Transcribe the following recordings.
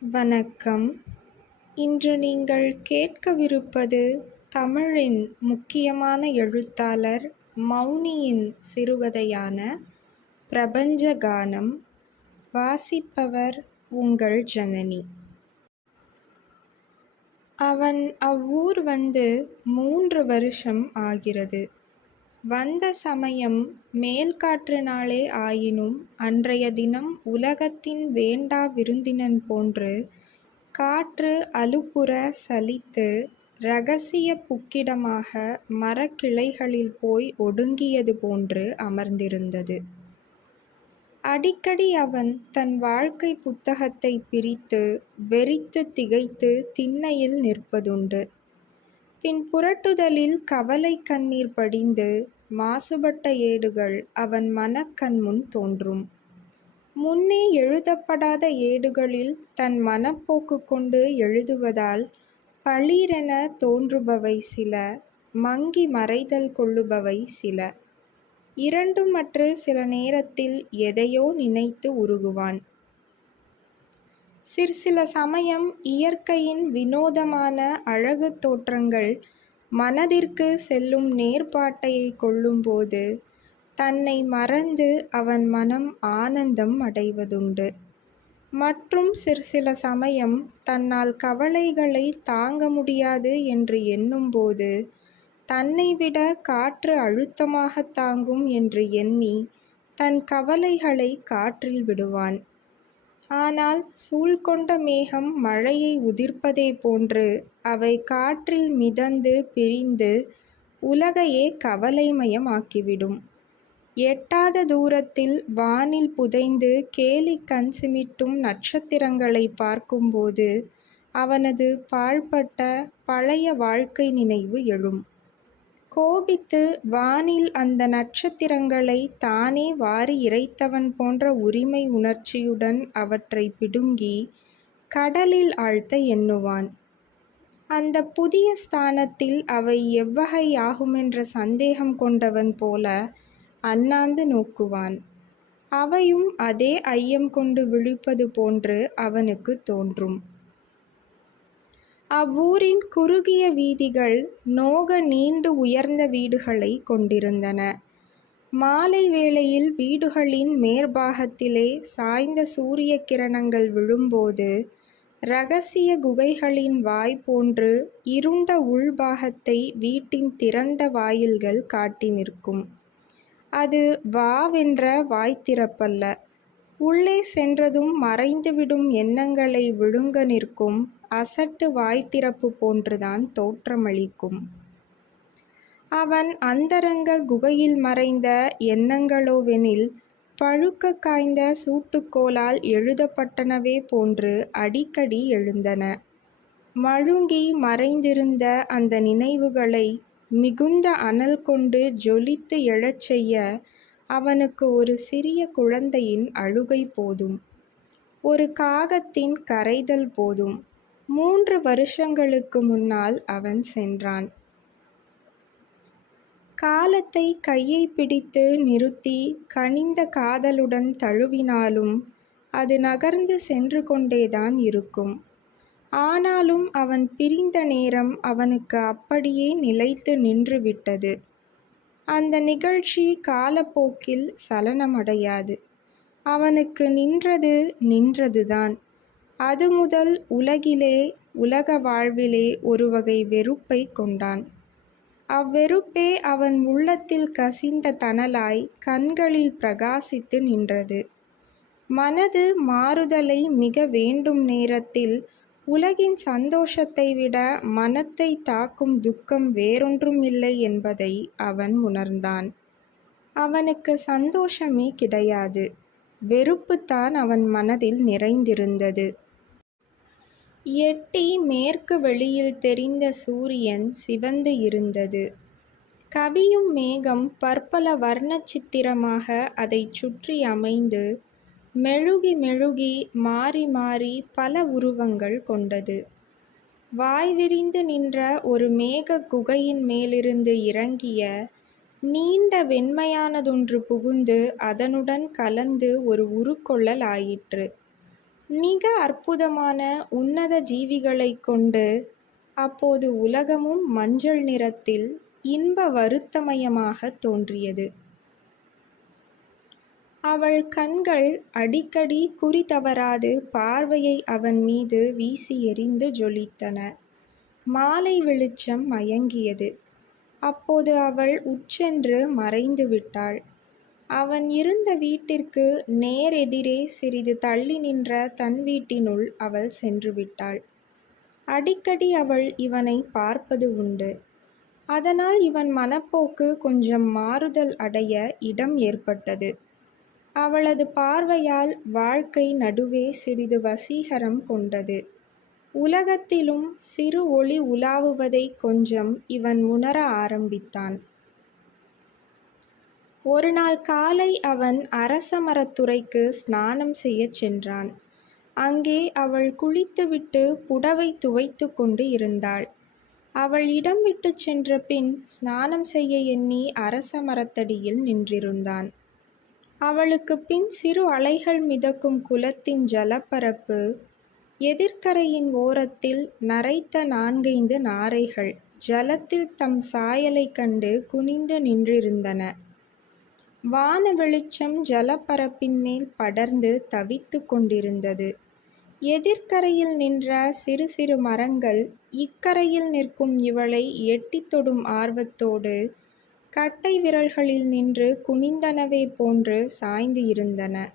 வணக்கம். இன்று நீங்கள் கேட்கவிருப்பது தமிழின் முக்கியமான எழுத்தாளர் மௌனியின் சிறுகதையான பிரபஞ்ச கானம். வாசிப்பவர் உங்கள் ஜனனி. அவன் அவ்வூர் வந்து மூன்று வருஷம் ஆகிறது. வந்த சமயம் மேல்காற்று நாளே ஆயினும் அன்றைய தினம் உலகத்தின் வேண்டா விருந்தினன் போன்று காற்று அலுப்புற சலித்து இரகசிய புக்கிடமாக மரக்கிளைகளில் போய் ஒடுங்கியது போன்று அமர்ந்திருந்தது. அடிக்கடி அவன் தன் வாழ்க்கை புத்தகத்தை பிரித்து வெறித்துத் திகைத்து திண்ணையில் நிற்பதுண்டு. பின் புரட்டுதலில் கவலை கண்ணீர் படிந்து மாசுபட்ட ஏடுகள் அவன் மனக்கண்முன் தோன்றும். முன்னே எழுதப்படாத ஏடுகளில் தன் மனப்போக்கு கொண்டு எழுதுவதால் பளீரென தோன்றுபவை சில மங்கி மறைதல் கொள்ளுபவை சில. இரண்டுமற்று சில நேரத்தில் எதையோ நினைத்து உருகுவான். சிற்சில சமயம் இயற்கையின் வினோதமான அழகுத் தோற்றங்கள் மனதிற்கு செல்லும் நேர்பாட்டையை கொள்ளும்போது தன்னை மறந்து அவன் மனம் ஆனந்தம் அடைவதுண்டு. மற்றும் சிற்சில சமயம் தன்னால் கவலைகளை தாங்க முடியாது என்று எண்ணும்போது தன்னைவிட காற்று அழுத்தமாகத் தாங்கும் என்று எண்ணி தன் கவலைகளை காற்றில் விடுவான். ஆனால் சூழ்கொண்ட மேகம் மழையை உதிர்ப்பதே போன்று அவை காற்றில் மிதந்து பிரிந்து உலகையே கவலைமயமாக்கிவிடும். எட்டாத தூரத்தில் வானில் புதைந்து கேலிக் கண் சிமிட்டும் நட்சத்திரங்களைப் பார்க்கும்போது அவனது பாழ்பட்ட பழைய வாழ்க்கை நினைவு எழும். கோபித்து வானில் அந்த நட்சத்திரங்களைத் தானே வாரி இறைத்தவன் போன்ற உரிமை உணர்ச்சியுடன் அவற்றை பிடுங்கி கடலில் ஆழ்த்த எண்ணுவான். அந்த புதிய ஸ்தானத்தில் அவை எவ்வகையாகுமென்ற சந்தேகம் கொண்டவன் போல அண்ணாந்து நோக்குவான். அவையும் அதே ஐயம் கொண்டு விழிப்பது போன்று அவனுக்குத் தோன்றும். அவ்வூரின் குறுகிய வீதிகள் நோக நீண்டு உயர்ந்த வீடுகளை கொண்டிருந்தன. மாலை வேளையில் வீடுகளின் மேற்பாகத்திலே சாய்ந்த சூரிய கிரணங்கள் விழும்போது ரகசிய குகைகளின் வாய் போன்று இருண்ட உள்பாகத்தை வீட்டின் திறந்த வாயில்கள் காட்டி நிற்கும். அது வாவென்ற வாய்திறப்பல்ல. உள்ளே சென்றதும் மறைந்துவிடும் எண்ணங்களை விழுங்க நிற்கும் அசட்டு வாய்த்திறப்பு போன்றுதான் தோற்றமளிக்கும். அவன் அந்தரங்க குகையில் மறைந்த எண்ணங்களோவெனில் பழுக்கக் காய்ந்த சூட்டுக்கோலால் எழுதப்பட்டனவே போன்று அடிக்கடி எழுந்தன. மழுங்கி மறைந்திருந்த அந்த நினைவுகளை மிகுந்த அனல் கொண்டு ஜொலித்து எழச் செய்ய அவனுக்கு ஒரு சிறிய குழந்தையின் அழுகை போதும். ஒரு காகத்தின் கரைதல் போதும். மூன்று வருஷங்களுக்கு முன்னால் அவன் சென்றான். காலத்தை கையை பிடித்து நிறுத்தி கனிந்த காதலுடன் தழுவினாலும் அது நகர்ந்து சென்று கொண்டேதான் இருக்கும். ஆனாலும் அவன் பிரிந்த நேரம் அவனுக்கு அப்படியே நிலைத்து நின்றுவிட்டது. அந்த நிகழ்ச்சி காலப்போக்கில் சலனமடையாது. அவனுக்கு நின்றது நின்றதுதான். அது முதல் உலகிலே உலக வாழ்விலே ஒருவகை வெறுப்பைக் கொண்டான். அவ்வெறுப்பே அவன் உள்ளத்தில் கசிந்த தணலாய் கண்களில் பிரகாசித்து நின்றது. மனது மாறுதலை மிக வேண்டும் நேரத்தில் உலகின் சந்தோஷத்தை விட மனத்தைத் தாக்கும் துக்கம் வேறொன்றும் இல்லை என்பதை அவன் உணர்ந்தான். அவனுக்கு சந்தோஷமே கிடையாது. வெறுப்புத்தான் அவன் மனதில் நிறைந்திருந்தது. எட்டி மேற்கு வெளியில் தெரிந்த சூரியன் சிவந்து இருந்தது. கவியும் மேகம் பற்பல வர்ணச்சித்திரமாக அதைச் சுற்றி அமைந்து மெழுகி மெழுகி மாறி மாறி பல உருவங்கள் கொண்டது. வாய் விரிந்து நின்ற ஒரு மேகக் குகையின் மேலிருந்து இறங்கிய நீண்ட வெண்மையானதொன்று புகுந்து அதனுடன் கலந்து ஒரு உருக்கொள்ளல் ஆயிற்று மிக அற்புதமான உன்னத ஜீவிகளைக் கொண்டு அப்போது உலகமும் மஞ்சள் நிறத்தில் இன்ப வருத்தமயமாகத் தோன்றியது. அவள் கண்கள் அடிக்கடி குறி தவறாது பார்வையை அவன் மீது வீசி எறிந்து ஜொலித்தன. மாலை வெளிச்சம் மயங்கியது. அப்போது அவள் உச்சென்று மறைந்து விட்டாள். அவன் இருந்த வீட்டிற்கு நேரெதிரே சிறிது தள்ளி நின்ற தன் வீட்டினுள் அவள் சென்று விட்டாள் அடிக்கடி அவள் இவனை பார்ப்பது உண்டு. அதனால் இவன் மனப்போக்கு கொஞ்சம் மாறுதல் அடைய இடம் ஏற்பட்டது. அவளது பார்வையால் வாழ்க்கை நடுவே சிறிது வசீகரம் கொண்டது. உலகத்திலும் சிறு ஒளி உலாவுவதைக் கொஞ்சம் இவன் உணர ஆரம்பித்தான். ஒரு நாள் காலை அவன் அரச மரத்துறைக்கு ஸ்நானம் செய்யச் சென்றான். அங்கே அவள் குளித்துவிட்டு புடவை துவைத்து கொண்டு இருந்தாள். அவள் இடம் விட்டுச் சென்ற பின் ஸ்நானம் செய்ய எண்ணி அரச மரத்தடியில் நின்றிருந்தான். அவளுக்குப் பின் சிறு அலைகள் மிதக்கும் குளத்தின் ஜலப்பரப்பு எதிர்க்கரையின் ஓரத்தில் நரைத்த நான்கைந்து நாரைகள் ஜலத்தில் தம் சாயலைக் கண்டு குனிந்து நின்றிருந்தன. வான வெளிச்சம் ஜலப்பரப்பின் மேல் படர்ந்து தவித்துக் கொண்டிருந்தது. எதிர்க்கரையில் நின்ற சிறு சிறு மரங்கள் இக்கரையில் நிற்கும் இவளை எட்டித் தொடும் ஆர்வத்தோடு கட்டை விரல்களில் நின்று குனிந்தனவே போன்று சாய்ந்து இருந்தன.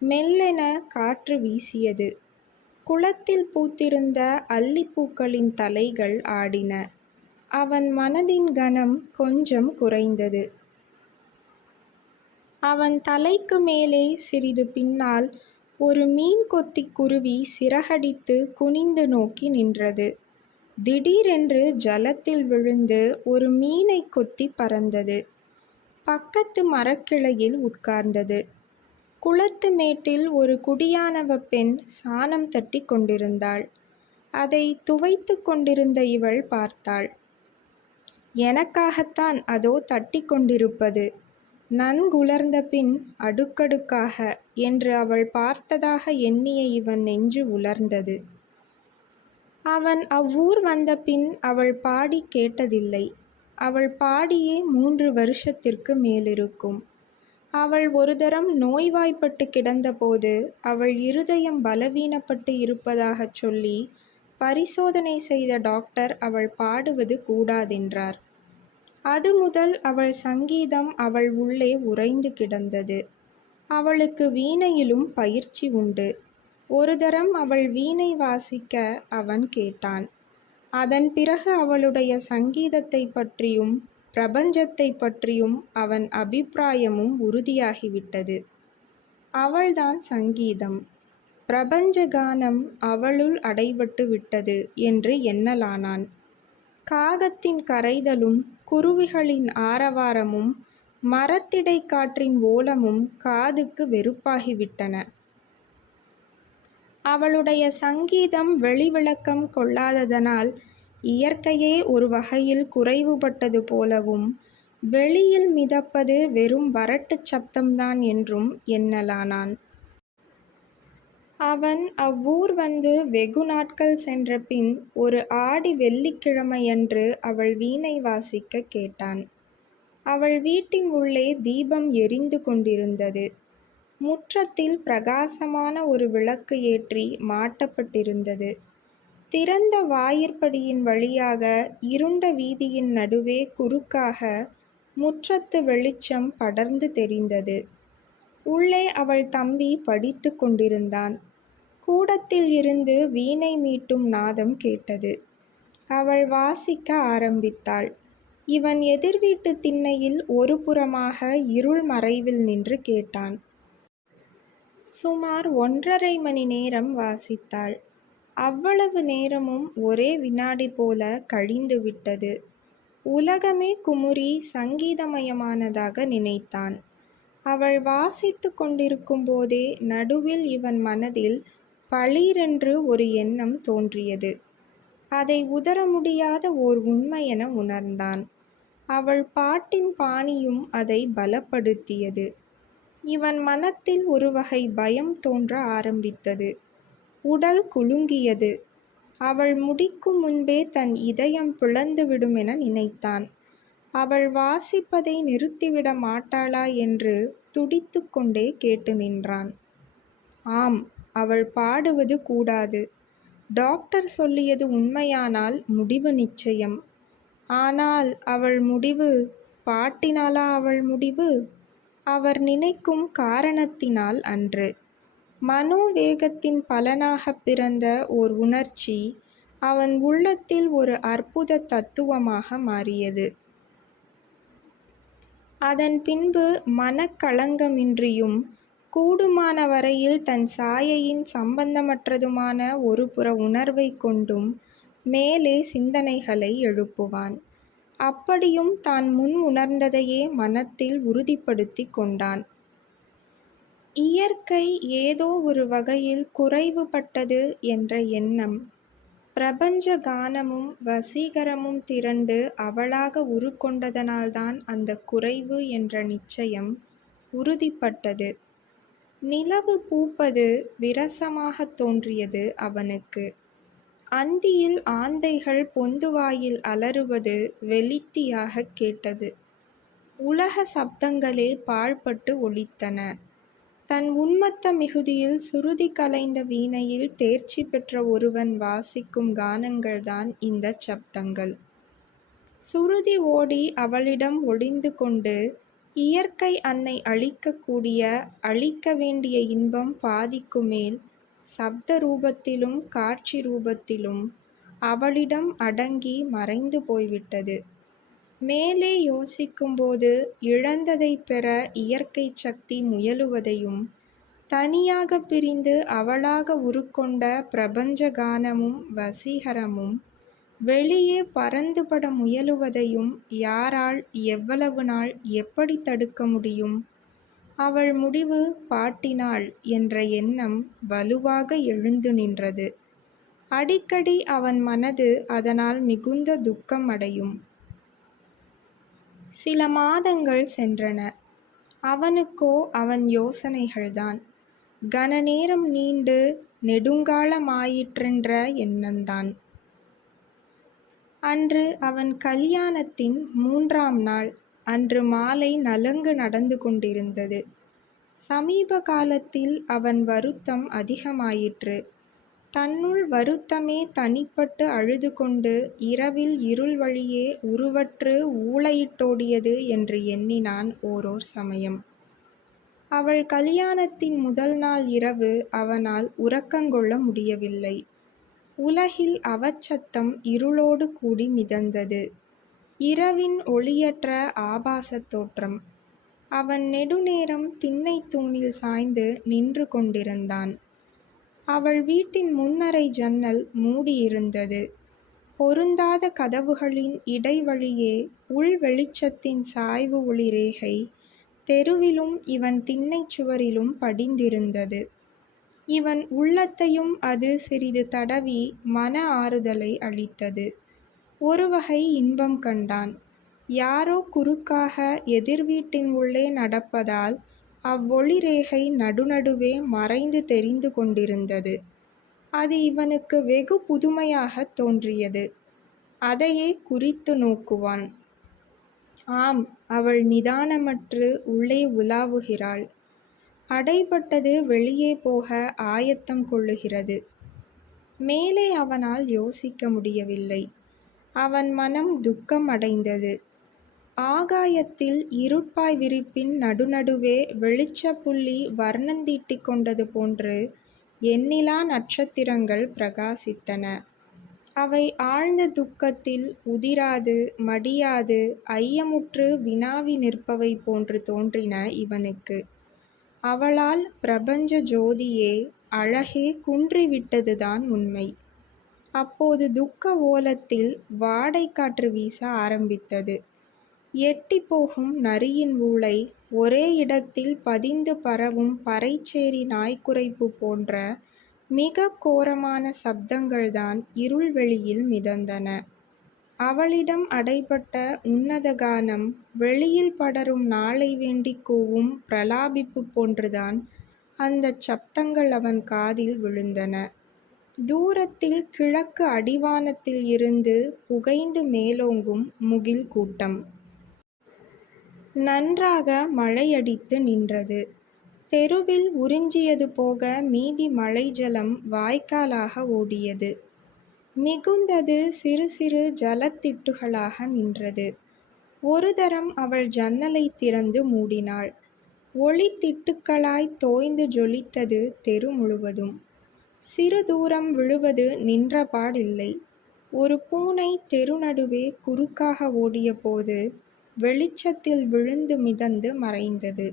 மெல்லென காற்று வீசியது. குளத்தில் பூத்திருந்த அல்லிப்பூக்களின் தலைகள் ஆடின. அவன் மனதின் கனம் கொஞ்சம் குறைந்தது. அவன் தலைக்கு மேலே சிறிது பின்னால் ஒரு மீன் கொத்தி குருவி சிறகடித்து குனிந்து நோக்கி நின்றது. திடீரென்று ஜலத்தில் விழுந்து ஒரு மீனைக் கொத்தி பறந்தது. பக்கத்து மரக்கிளையில் உட்கார்ந்தது. குளத்து மேட்டில் ஒரு குடியானவ பெண் சாணம் தட்டிக் கொண்டிருந்தாள். அதை துவைத்துக் கொண்டிருந்த இவள் பார்த்தாள். எனக்காகத்தான் அதோ தட்டிக் கொண்டிருப்பது. நன்குலர்ந்த பின் அடுக்கடுக்காக என்று அவள் பார்த்ததாக எண்ணிய இவன் நெஞ்சு உலர்ந்தது. அவன் அவ்வூர் வந்த பின் அவள் பாடிக் கேட்டதில்லை. அவள் பாடியே மூன்று வருஷத்திற்கு மேலிருக்கும். அவள் ஒரு தரம் நோய்வாய்ப்பட்டு கிடந்தபோது அவள் இருதயம் பலவீனப்பட்டு இருப்பதாகச் சொல்லி பரிசோதனை செய்த டாக்டர் அவள் பாடுவது கூடாதென்றார். அது முதல் அவள் சங்கீதம் அவள் உள்ளே உறைந்து கிடந்தது. அவளுக்கு வீணையிலும் பயிற்சி உண்டு. ஒரு தரம் அவள் வீணை வாசிக்க அவன் கேட்டான். அதன் பிறகு அவளுடைய சங்கீதத்தைப் பற்றியும் பிரபஞ்சத்தைப் பற்றியும் அவன் அபிப்பிராயமும் உறுதியாகிவிட்டது. அவள்தான் சங்கீதம். பிரபஞ்ச கானம் அவளுள் அடைபட்டு விட்டது என்று எண்ணலானான். காகத்தின் கரைதலும் குருவிகளின் ஆரவாரமும் மரத்திடைக் காற்றின் ஓலமும் காதுக்கு வெறுப்பாகிவிட்டன. அவளுடைய சங்கீதம் வெளிவிளக்கம் கொள்ளாததனால் இயற்கையே ஒரு வகையில் குறைவுபட்டது போலவும் வெளியில் மிதப்பது வெறும் வரட்டுச் சப்தம்தான் என்றும் எண்ணலானான். அவன் அவ்வூர் வந்து வெகு நாட்கள் சென்றபின் ஒரு ஆடி வெள்ளிக்கிழமையன்று அவள் வீணை வாசிக்கக் கேட்டான். அவள் வீட்டின் உள்ளே தீபம் எரிந்து கொண்டிருந்தது. முற்றத்தில் பிரகாசமான ஒரு விளக்கு ஏற்றி மாட்டப்பட்டிருந்தது. திறந்த வாயிற்படியின் வழியாக இருண்ட வீதியின் நடுவே குறுக்காக முற்றத்து வெளிச்சம் படர்ந்து தெரிந்தது. உள்ளே அவள் தம்பி படித்துக் கொண்டிருந்தான். கூடத்தில் இருந்து வீணை மீட்டும் நாதம் கேட்டது. அவள் வாசிக்க ஆரம்பித்தாள். இவன் எதிர் வீட்டுத் திண்ணையில் ஒரு புறமாக இருள் மறைவில் நின்று கேட்டான். சுமார் ஒன்றரை மணி நேரம் வாசித்தாள். அவ்வளவு நேரமும் ஒரே வினாடி போல கழிந்து விட்டது உலகமே குமுறி சங்கீதமயமானதாக நினைத்தான். அவள் வாசித்துக் கொண்டிருக்கும்போதே நடுவில் இவன் மனதில் பளீரென்று ஒரு எண்ணம் தோன்றியது. அதை உதற முடியாத ஓர் உண்மையென உணர்ந்தான். அவள் பாட்டின் பாணியும் அதை பலப்படுத்தியது. இவன் மனத்தில் ஒருவகை பயம் தோன்ற ஆரம்பித்தது. உடல் குலுங்கியது. அவள் முடிக்கும் முன்பே தன் இதயம் பிளந்துவிடும் என நினைத்தான். அவள் வாசிப்பதை நிறுத்திவிட மாட்டாளா என்று துடித்து கொண்டே கேட்டு நின்றான். ஆம், அவள் பாடுவது கூடாது. டாக்டர் சொல்லியது உண்மையானால் முடிவு நிச்சயம். ஆனால் அவள் முடிவு பாட்டினாலா அவள் முடிவு? அவர் நினைக்கும் காரணத்தினால் அன்று. மனோவேகத்தின் பலனாகப் பிறந்த ஓர் உணர்ச்சி அவன் உள்ளத்தில் ஒரு அற்புத தத்துவமாக மாறியது. அதன் பின்பு மனக்களங்கமின்றியும் கூடுமான வரையில் தன் சாயையின் சம்பந்தமற்றதுமான ஒருபுற உணர்வைக் கொண்டும் மேலே சிந்தனைகளை எழுப்புவான். அப்படியும் தான் முன் உணர்ந்ததையே மனத்தில் உறுதிப்படுத்திக் கொண்டான். இயற்கை ஏதோ ஒரு வகையில் குறைவுபட்டது என்ற எண்ணம் பிரபஞ்ச கானமும் வசீகரமும் திரண்டு அவளாக உருக்கொண்டதனால்தான் அந்த குறைவு என்ற நிச்சயம் உறுதிப்பட்டது. நிலவு பூப்பது விரசமாகத் தோன்றியது அவனுக்கு. அந்தியில் ஆந்தைகள் பொந்துவாயில் அலறுவது வெளித்தியாகக் கேட்டது. உலக சப்தங்களே பாழ்பட்டு ஒலித்தன. தன் உன்மத்த மிகுதியில் சுருதி கலைந்த வீணையில் தேர்ச்சி பெற்ற ஒருவன் வாசிக்கும் கானங்கள்தான் இந்த சப்தங்கள். சுருதி ஓடி அவளிடம் ஒளிந்து கொண்டு இயற்கை அன்னை அழிக்கக்கூடிய அழிக்க அளிக்க வேண்டிய இன்பம் பாதிக்குமேல் சப்த ரூபத்திலும் காட்சி ரூபத்திலும் அவளிடம் அடங்கி மறைந்து போய்விட்டது. மேலே யோசிக்கும்போது இழந்ததைப் பெற இயற்கைச் சக்தி முயலுவதையும் தனியாகப் பிரிந்து அவளாக உருக்கொண்ட பிரபஞ்ச கானமும் வசீகரமும் வெளியே பறந்துபட முயலுவதையும் யாரால் எவ்வளவு நாள் எப்படி தடுக்க முடியும்? அவள் முடிவு பாட்டினாள் என்ற எண்ணம் வலுவாக எழுந்து நின்றது. அடிக்கடி அவன் மனது அதனால் மிகுந்த துக்கம் அடையும். சில மாதங்கள் சென்றன. அவனுக்கோ அவன் யோசனைகள்தான் கனநேரம் நீண்டு நெடுங்காலமாயிற்றென்ற எண்ணந்தான். அன்று அவன் கலியாணத்தின் மூன்றாம் நாள். அன்று மாலை நலங்கு நடந்து கொண்டிருந்தது. சமீப காலத்தில் அவன் வருத்தம் அதிகமாயிற்று. தன்னுள் வருத்தமே தனிப்பட்டு அழுது கொண்டு இரவில் இருள் வழியே உருவற்று ஊளையிட்டோடியது என்று எண்ணினான் ஓரோர் சமயம். அவள் கலியாணத்தின் முதல் நாள் இரவு அவனால் உறக்கங்கொள்ள முடியவில்லை. உலகில் அவச்சத்தம் இருளோடு கூடி மிதந்தது. இரவின் ஒளியற்ற ஆபாசத் தோற்றம். அவன் நெடுநேரம் திண்ணைத் தூணில் சாய்ந்து நின்று கொண்டிருந்தான். அவள் வீட்டின் முன்னரை ஜன்னல் மூடியிருந்தது. பொருந்தாத கதவுகளின் இடைவழியே உள் வெளிச்சத்தின் சாய்வு ஒளிரேகை தெருவிலும் இவன் திண்ணைச் சுவரிலும் படிந்திருந்தது. இவன் உள்ளத்தையும் அது சிறிது தடவி மன ஆறுதலை அளித்தது. ஒருவகை இன்பம் கண்டான். யாரோ குறுக்காக எதிர் வீட்டின் உள்ளே நடப்பதால் அவ்வொளிரேகை நடுநடுவே மறைந்து தெரிந்து கொண்டிருந்தது. அது இவனுக்கு வெகு புதுமையாகத் தோன்றியது. அதையே குறித்து நோக்குவான். ஆம் அவள் நிதானமற்று உள்ளே உலாவுகிறாள். அடைபட்டது வெளியே போக ஆயத்தம் கொள்ளுகிறது. மேலே அவனால் யோசிக்க முடியவில்லை. அவன் மனம் துக்கம் அடைந்தது. ஆகாயத்தில் இருட்பாய் விரிப்பின் நடுநடுவே வெளிச்ச புள்ளி வர்ணந்தீட்டிக் கொண்டது போன்று எண்ணிலா நட்சத்திரங்கள் பிரகாசித்தன. அவை ஆழ்ந்த துக்கத்தில் உதிராது மடியாது ஐயமுற்று வினாவி நிற்பவை போன்று தோன்றின இவனுக்கு. அவளால் பிரபஞ்ச ஜோதியே அழகே குன்றிவிட்டதுதான் உண்மை. அப்போது துக்க ஓலத்தில் வாடைக்காற்று வீச ஆரம்பித்தது. எட்டி போகும் நரியின் ஊளை ஒரே இடத்தில் பதிந்து பரவும் பறைச்சேரி நாய்க்குறைப்பு போன்ற மிக கோரமான சப்தங்கள்தான் இருள் வெளியில் மிதந்தன. அவளிடம் அடைபட்ட உன்னத கானம் வெளியில் படரும் நாளை வேண்டிக் கூவும் பிரலாபிப்பு போன்றுதான் அந்தச் சப்தங்கள் அவன் காதில் விழுந்தன. தூரத்தில் கிழக்கு அடிவானத்தில் இருந்து புகைந்து மேலோங்கும் முகில் கூட்டம். நன்றாக மழையடித்து நின்றது. தெருவில் உறிஞ்சியது போக மீதி மழை ஜலம் வாய்க்காலாக ஓடியது. மிகுந்தது சிறு சிறு ஜலத்திட்டுகளாக நின்றது. ஒரு தரம் அவள் ஜன்னலை திறந்து மூடினாள். ஒளித்திட்டுக்களாய் தோய்ந்து ஜொலித்தது தெரு முழுவதும். சிறு தூரம் விழுவது நின்றபாடில்லை. ஒரு பூனை தெரு நடுவே குறுக்காக ஓடியபோது வெளிச்சத்தில் விழுந்து மிதந்து மறைந்தது.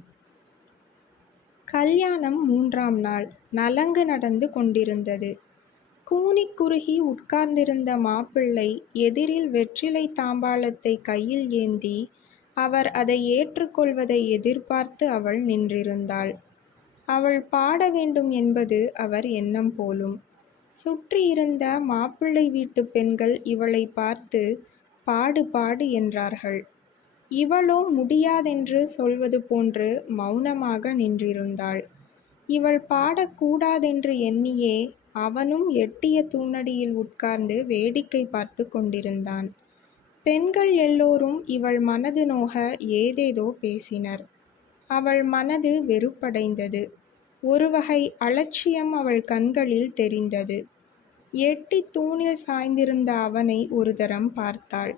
கல்யாணம் மூன்றாம் நாள். நலங்கு நடந்து கொண்டிருந்தது. கூனிக் குறுகி உட்கார்ந்திருந்த மாப்பிள்ளை எதிரில் வெற்றிலைத் தாம்பாளத்தைக் கையில் ஏந்தி அவர் அதை ஏற்றுக்கொள்வதை எதிர்பார்த்து அவள் நின்றிருந்தாள். அவள் பாட வேண்டும் என்பது அவர் எண்ணம் போலும். சுற்றியிருந்த மாப்பிள்ளை வீட்டுப் பெண்கள் இவளை பார்த்து, பாடு பாடு என்றார்கள். இவளோ முடியாதென்று சொல்வது போன்று மௌனமாக நின்றிருந்தாள். இவள் பாடக்கூடாதென்று எண்ணியே அவனும் எட்டிய தூணடியில் உட்கார்ந்து வேடிக்கை பார்த்து கொண்டிருந்தான். பெண்கள் எல்லோரும் இவள் மனது நோக ஏதேதோ பேசினர். அவள் மனது வெறுப்படைந்தது. ஒரு வகை அலட்சியம் அவள் கண்களில் தெரிந்தது. எட்டித் தூணில் சாய்ந்திருந்த அவனை ஒரு தரம் பார்த்தாள்.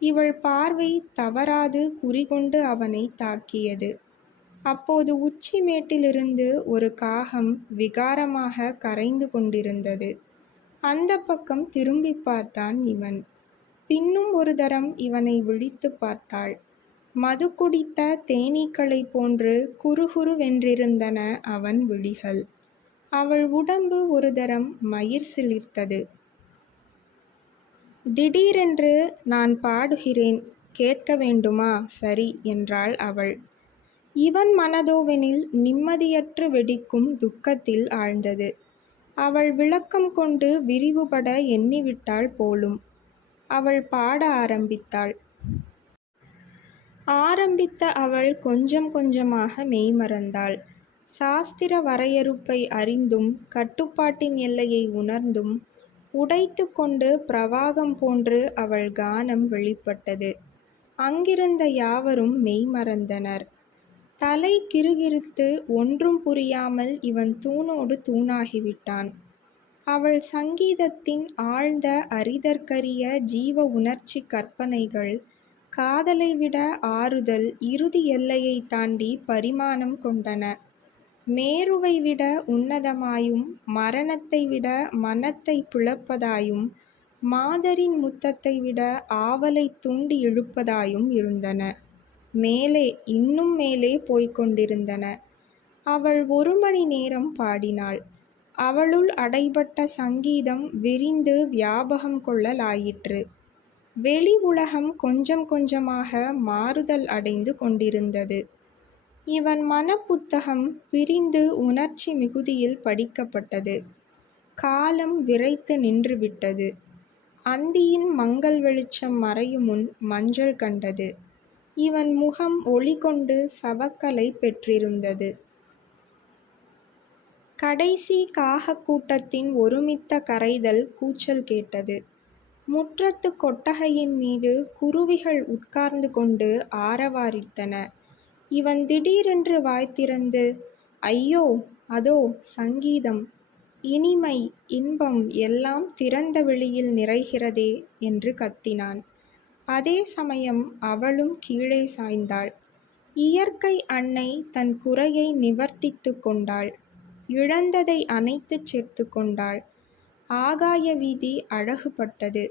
இவள் பார்வை தவறாது குறிகொண்டு அவனை தாக்கியது. அப்போது உச்சி மேட்டிலிருந்து ஒரு காகம் விகாரமாக கரைந்து கொண்டிருந்தது. அந்த பக்கம் திரும்பிப் பார்த்தான் இவன். பின்னும் ஒரு தரம் இவனை விழித்துப் பார்த்தாள். மது குடித்த தேனீக்களைப் போன்று குறுகுறுவென்றிருந்தன அவன் விழிகள். அவள் உடம்பு ஒரு தரம் மயிர் சிலிர்த்தது. திடீரென்று நான் பாடுகிறேன் கேட்க வேண்டுமா சரி என்றாள் அவள். இவன் மனதோவெனில் நிம்மதியற்று வெடிக்கும் துக்கத்தில் ஆழ்ந்தது. அவள் விளக்கம் கொண்டு விரிவுபட எண்ணிவிட்டாள் போலும். அவள் பாட ஆரம்பித்தாள். ஆரம்பித்த அவள் கொஞ்சம் கொஞ்சமாக மெய்மறந்தாள். சாஸ்திர வரையறுப்பை அறிந்தும் கட்டுப்பாட்டின் எல்லையை உணர்ந்தும் உடைத்து கொண்டு பிரவாகம் போன்று அவள் கானம் வெளிப்பட்டது. அங்கிருந்த யாவரும் மெய்மறந்தனர். தலை கிறுகிறுத்து ஒன்றும் புரியாமல் இவன் தூணோடு தூணாகிவிட்டான். அவள் சங்கீதத்தின் ஆழ்ந்த அரிதற்கரிய ஜீவ உணர்ச்சி கற்பனைகள் காதலை விட ஆறுதல் இறுதி எல்லையைத் தாண்டி பரிமாணம் கொண்டன. மேருவை விட உன்னதமாயும் மரணத்தை விட மனத்தைப் பிளப்பதாயும் மாதரின் முத்தத்தை விட ஆவலைத் தூண்டி இழுப்பதாயும் இருந்தன. மேலே இன்னும் மேலே போய்க் கொண்டிருந்தன. அவள் ஒரு மணி நேரம் பாடினாள். அவளுள் அடைபட்ட சங்கீதம் விரிந்து வியாபகம் கொள்ளலாயிற்று. வெளி உலகம் கொஞ்சம் கொஞ்சமாக மாறுதல் அடைந்து கொண்டிருந்தது. இவன் மனப்புத்தகம் பிரிந்து உணர்ச்சி மிகுதியில் படிக்கப்பட்டது. காலம் விறைத்து நின்றுவிட்டது. அந்தியின் மங்கல் வெளிச்சம் மறையுமுன் மஞ்சள் கண்டது. இவன் முகம் ஒளி கொண்டு சவக்கலை பெற்றிருந்தது. கடைசி காகக் கூட்டத்தின் ஒருமித்த கரைதல் கூச்சல் கேட்டது. முற்றத்துக் கொட்டகையின் மீது குருவிகள் உட்கார்ந்து கொண்டு ஆரவாரித்தன. இவன் திடீரென்று வாய்த்திறந்து ஐயோ அதோ சங்கீதம். இனிமை இன்பம் எல்லாம் திறந்த வெளியில் நிறைகிறதே என்று கத்தினான். அதே சமயம் அவளும் கீழே சாய்ந்தாள். இயற்கை அன்னை தன் குறையை நிவர்த்தித்துக் கொண்டாள். இழந்ததை அணைத்துச் சேர்த்துக் கொண்டாள். ஆகாய வீதி அழகுபட்டது.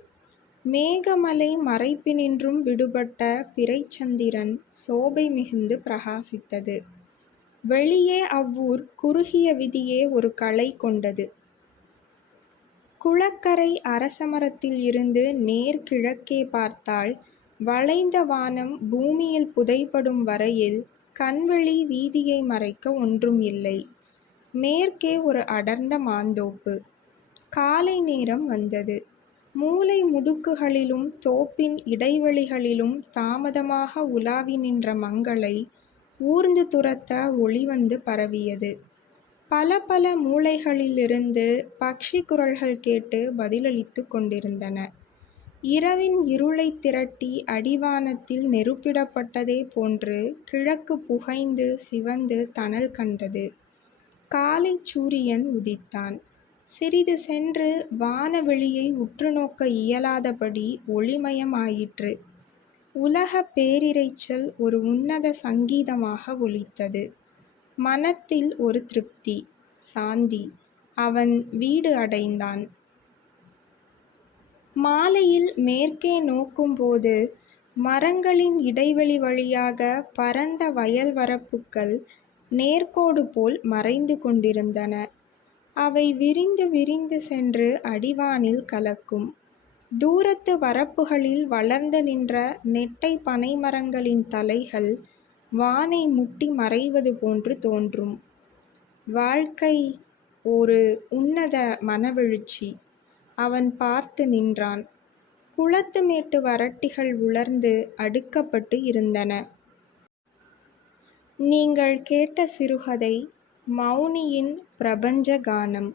மேகமலை மறைப்பினின்றும் விடுபட்ட பிறைச்சந்திரன் சோபை மிகுந்து பிரகாசித்தது. வெளியே அவ்வூர் குறுகிய விதியே ஒரு கலை கொண்டது. குளக்கரை அரசமரத்தில் இருந்து நேர் கிழக்கே பார்த்தால் வளைந்த வானம் பூமியில் புதைப்படும் வரையில் கண்வெளி வீதியை மறைக்க ஒன்றும் இல்லை. மேற்கே ஒரு அடர்ந்த மாந்தோப்பு. காலை நேரம் வந்தது. மூலை முடுக்குகளிலும் தோப்பின் இடைவெளிகளிலும் தாமதமாக உலாவி நின்ற மங்களை ஊர்ந்து துரத்த ஒளி வந்து பரவியது. பல பல மூலைகளிலிருந்து பக்ஷி குரல்கள் கேட்டு பதிலளித்துக் கொண்டிருந்தன. இரவின் இருளைத் திரட்டி அடிவானத்தில் நெருப்பிடப்பட்டதே போன்று கிழக்கு புகைந்து சிவந்து தணல் கண்டது. காலை சூரியன் உதித்தான். சிறிது சென்று வானவெளியை உற்றுநோக்க இயலாதபடி ஒளிமயம் ஆயிற்று. உலகப் பேரிரைச்சல் ஒரு உன்னத சங்கீதமாக ஒலித்தது. மனத்தில் ஒரு திருப்தி, சாந்தி. அவன் வீடு அடைந்தான். மாலையில் மேற்கே நோக்கும்போது மரங்களின் இடைவெளி வழியாக பரந்த வயல் வரப்புகள் நேர்கோடு போல் மறைந்து கொண்டிருந்தன. அவை விரிந்து விரிந்து சென்று அடிவானில் கலக்கும். தூரத்து வரப்புகளில் வளர்ந்து நின்ற நெட்டை பனைமரங்களின் தலைகள் வானை முட்டி மறைவது போன்று தோன்றும். வாழ்க்கை ஒரு உன்னத மனவெழுச்சி. அவன் பார்த்து நின்றான். குளத்து மேட்டு வரட்டிகள் உலர்ந்து அடுக்கப்பட்டு இருந்தன. நீங்கள் கேட்ட சிறுகதை மௌனியின் பிரபஞ்ச கானம்